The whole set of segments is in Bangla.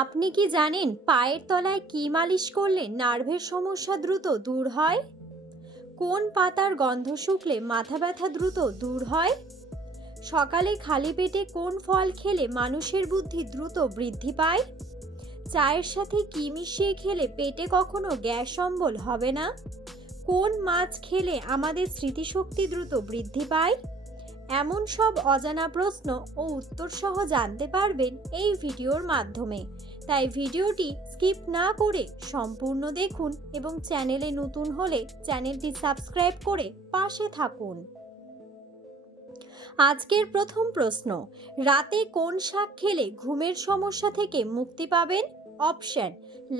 আপনি কি জানেন পায়ের তলায় কি মালিশ করলে নার্ভের সমস্যা দ্রুত দূর হয়? কোন পাতার গন্ধ শুকলে মাথা ব্যথা দ্রুত দূর হয়? সকালে খালি পেটে কোন ফল খেলে মানুষের বুদ্ধি দ্রুত বৃদ্ধি পায়? চায়ের সাথে কি মিশিয়ে খেলে পেটে কখনো গ্যাস অম্বল হবে না? কোন মাছ খেলে আমাদের স্মৃতিশক্তি দ্রুত বৃদ্ধি পায়? এমন সব অজানা প্রশ্ন ও উত্তর সহ জানতে পারবেন এই ভিডিওর মাধ্যমে। তাই ভিডিওটি স্কিপ না করে সম্পূর্ণ দেখুন এবং চ্যানেলে নতুন হলে চ্যানেলটি সাবস্ক্রাইব করে পাশে থাকুন। আজকের প্রথম প্রশ্ন, রাতে কোন শাক খেলে ঘুমের সমস্যা থেকে মুক্তি পাবেন? অপশন: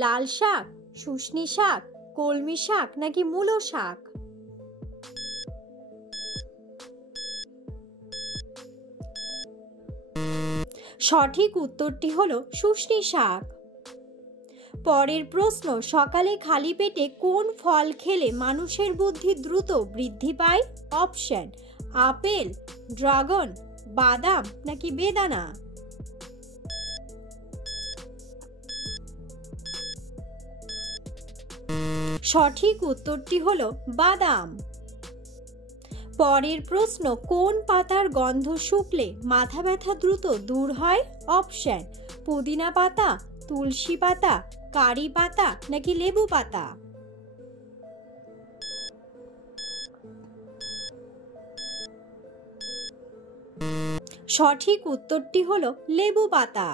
লাল শাক, শুষ্নী শাক, কলমি শাক নাকি মূলো শাক? সঠিক উত্তরটি হলো শুষ্নী শাক। পরের প্রশ্ন, সকালে খালি পেটে কোন ফল খেলে মানুষের বুদ্ধি দ্রুত বৃদ্ধি পায়? অপশন: আপেল, ড্রাগন, বাদাম নাকি বেদানা? সঠিক উত্তরটি হলো বাদাম। পরের প্রশ্ন, কোন পাতার গন্ধ শুকলে মাথা ব্যথা দ্রুত দূর হয়? অপশন: পুদিনা পাতা, তুলসী পাতা, কারি পাতা নাকি লেবু পাতা? সঠিক উত্তরটি হলো লেবু পাতা।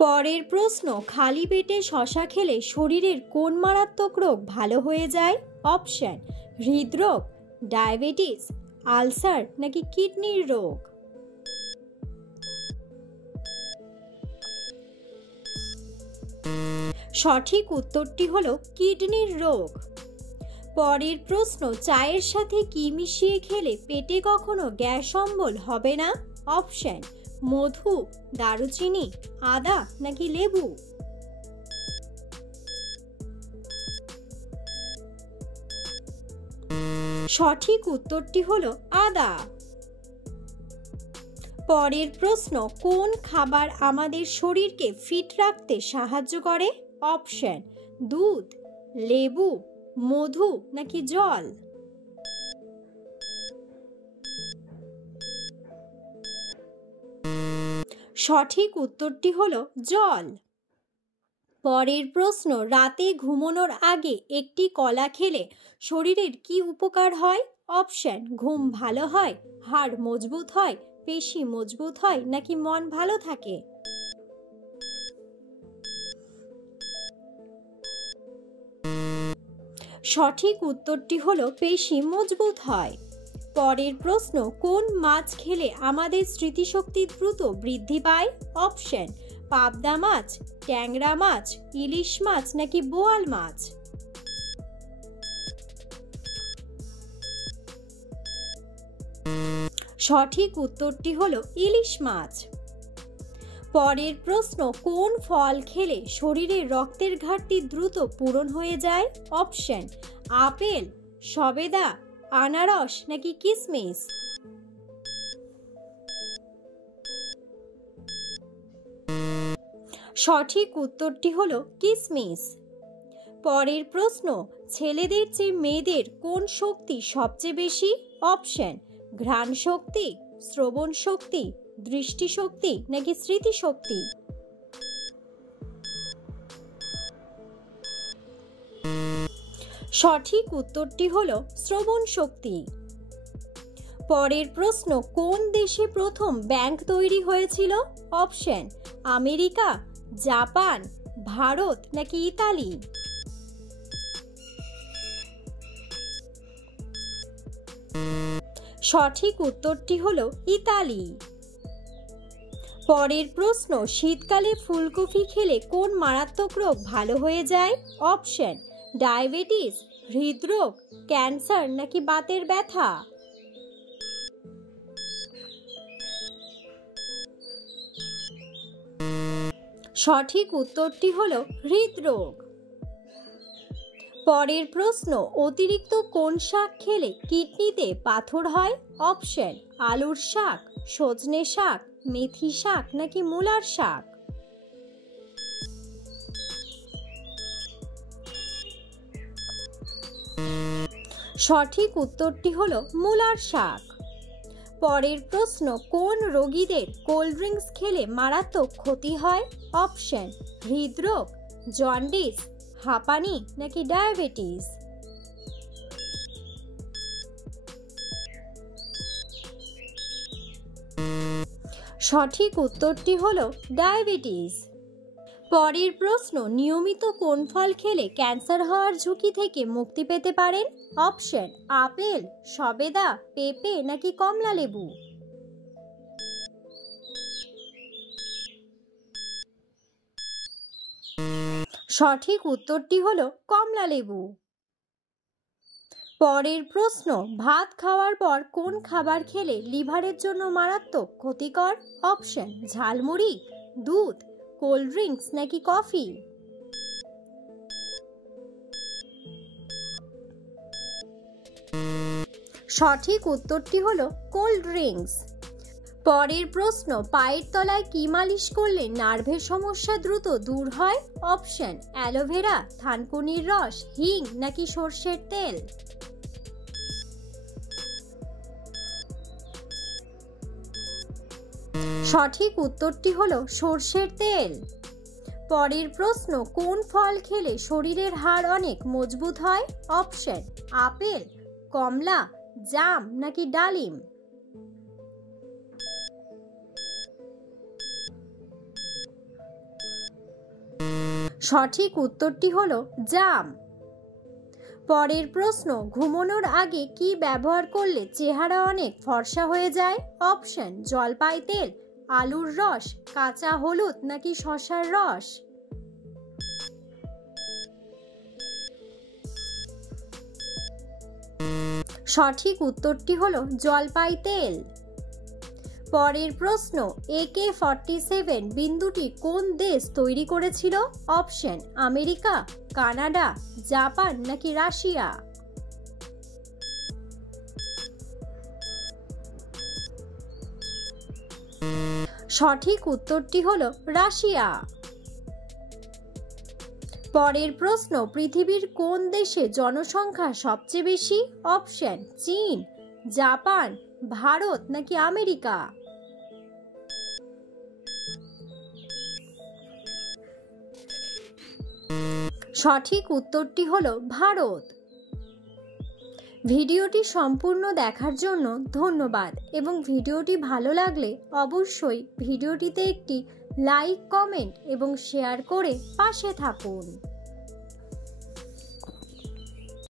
পরের প্রশ্ন, খালি পেটে শসা খেলে শরীরের কোন মারাত্মক রোগ ভালো হয়ে যায়? অপশন: হৃদরোগ, ডায়াবেটিস, আলসার নাকি কিডনির রোগ? সঠিক উত্তরটি হলো কিডনির রোগ। পরের প্রশ্ন, চায়ের সাথে কি মিশিয়ে খেলে পেটে কখনো গ্যাস অম্বল হবে না? অপশন: মধু, দারুচিনি, আদা নাকি লেবু? সঠিক উত্তরটি হলো আদা। পরের প্রশ্ন, কোন খাবার আমাদের শরীরকে ফিট রাখতে সাহায্য করে? অপশন: দুধ, লেবু, মধু নাকি জল? সঠিক উত্তরটি হলো জল। পরের প্রশ্ন, রাতে ঘুমানোর আগে একটি কলা খেলে শরীরের কি উপকার হয়? অপশন: ঘুম ভালো হয়, হাড় মজবুত হয়, পেশি মজবুত হয় নাকি মন ভালো থাকে? সঠিক উত্তরটি হলো পেশি মজবুত হয়। পরের প্রশ্ন, কোন মাছ খেলে আমাদের স্মৃতিশক্তি দ্রুত বৃদ্ধি পায়? অপশন: পাবদা মাছ, ট্যাংরা মাছ, ইলিশ মাছ নাকি বোয়াল মাছ? সঠিক উত্তরটি হলো ইলিশ মাছ। পরের প্রশ্ন, কোন ফল খেলে শরীরের রক্তের ঘাটতি দ্রুত পূরণ হয়ে যায়? অপশন: আপেল, সবেদা, আনারস নাকি কিশমিশ? সঠিক উত্তরটি হলো কিশমিশ। পরের প্রশ্ন, ছেলেদের চেয়ে মেয়েদের কোন শক্তি সবচেয়ে বেশি? অপশন: ঘ্রাণ শক্তি, শ্রবণ শক্তি, দৃষ্টিশক্তি নাকি স্মৃতিশক্তি? সঠিক উত্তরটি হলো শ্রবণ শক্তি। পরের প্রশ্ন, কোন দেশে প্রথম ব্যাংক তৈরি হয়েছিল? অপশন: আমেরিকা, জাপান, ভারত নাকি ইতালি? সঠিক উত্তরটি হলো ইতালি। পরের প্রশ্ন, শীতকালে ফুলকপি খেলে কোন মারাত্মক রোগ ভালো হয়ে যায়? অপশন: ডায়াবেটিস, হৃদরোগ, ক্যান্সার নাকি বাতের ব্যথা? সঠিক উত্তরটি হলো হৃদরোগ। পরের প্রশ্ন, অতিরিক্ত কোন শাক খেলে কিডনিতে পাথর হয়? অপশন: আলুর শাক, সজনে শাক, মেথি শাক নাকি মূলার শাক? সঠিক উত্তরটি হলো মূলার শাক। পরের প্রশ্ন, কোন রোগীদের কোল্ড ড্রিঙ্কস খেলে মারাত্মক ক্ষতি হয়? অপশন: হৃদরোগ, জন্ডিস, হাঁপানি নাকি ডায়াবেটিস? সঠিক উত্তরটি হলো ডায়াবেটিস। পরের প্রশ্ন, নিয়মিত কোন ফল খেলে ক্যান্সার হওয়ার ঝুঁকি থেকে মুক্তি পেতে পারেন? অপশন: আপেল, সবেদা, পেঁপে নাকি কমলা লেবু? সঠিক উত্তরটি হলো কমলা লেবু। পরের প্রশ্ন, ভাত খাওয়ার পর কোন খাবার খেলে লিভারের জন্য মারাত্মক ক্ষতিকর? অপশন: ঝালমুড়ি, দুধ, কোল্ড ড্রিঙ্কস নাকি কফি? সঠিক উত্তরটি হলো কোল্ড ড্রিঙ্কস। পরের প্রশ্ন, পায়ের তলায় কি মালিশ করলে নার্ভের সমস্যা দ্রুত দূর হয়? অপশন: অ্যালোভেরা, থানকুনির রস, হিং নাকি সর্ষের তেল? সঠিক উত্তরটি হলো সর্ষের তেল। পরের প্রশ্ন, কোন ফল খেলে শরীরের হাড় অনেক মজবুত হয়? অপশন: আপেল, কমলা, জাম নাকি ডালিম? সঠিক উত্তরটি হলো জাম। পরের প্রশ্ন, ঘুমানোর আগে কি ব্যবহার করলে চেহারা অনেক ফর্সা হয়ে যায়? অপশন: জলপাই তেল, আলুর রস, কাঁচা হলুদ নাকি শসার রস? সঠিক উত্তরটি হলো জলপাই তেল। পরের প্রশ্ন, AK-47 বিন্দুটি কোন দেশ তৈরি করেছিল? অপশন: আমেরিকা, কানাডা, জাপান নাকি রাশিয়া? সঠিক উত্তরটি হলো রাশিয়া। পরের প্রশ্ন, পৃথিবীর কোন দেশে জনসংখ্যা সবচেয়ে বেশি? অপশন: চীন, জাপান, ভারত নাকি আমেরিকা? সঠিক উত্তরটি হলো ভারত। ভিডিওটি সম্পূর্ণ দেখার জন্য ধন্যবাদ এবং ভিডিওটি ভালো লাগলে অবশ্যই ভিডিওটিতে একটি লাইক, কমেন্ট এবং শেয়ার করে পাশে থাকুন।